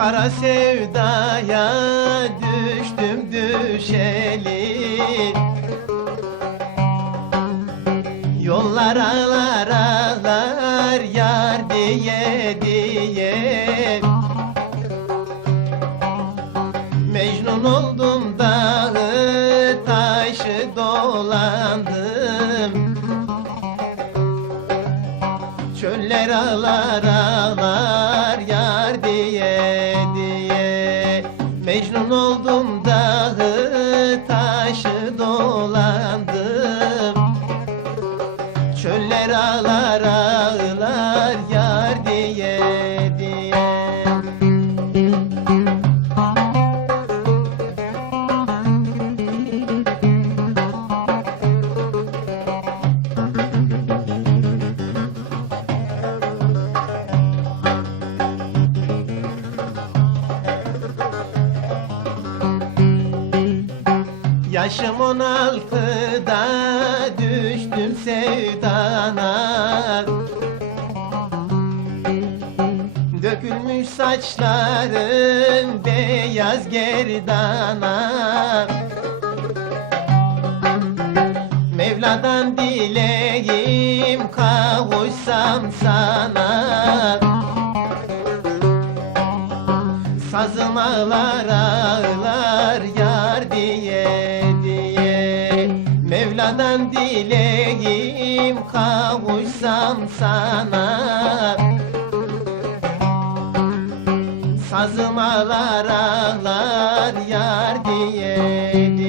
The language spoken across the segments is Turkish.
kara sevdaya düştüm düşeli. Yollar ağlar ağlar yar diye diye. Mecnun oldum dağı taşı dolandım. Çöller ağlar ağlar Yaşım on altıda düştüm sevdana. Dökülmüş saçların beyaz gerdana. Mevla'dan dileğim kavuşsam sana. Sazım ağlar ağlar yar diye Mevla'dan dileğim kavuşsam sana. Sazım ağlar ağlar yar diye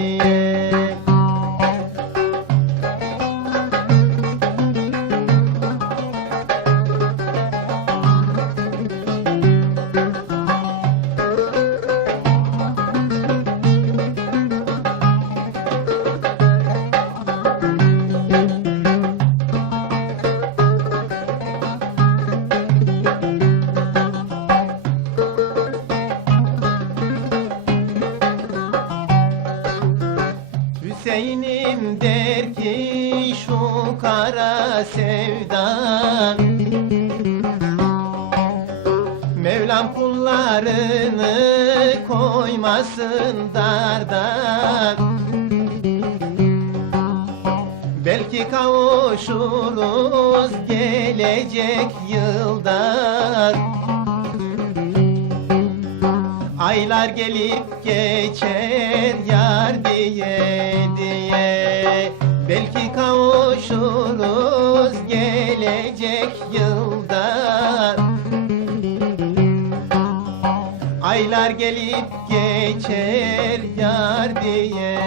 Hüseyin'im der ki şu kara sevdan. Mevlam kullarını koymasın dardan. Belki kavuşuruz gelecek yılda Aylar gelip geçer diye diye Belki kavuşuruz gelecek yılda. Aylar gelip geçer yar diye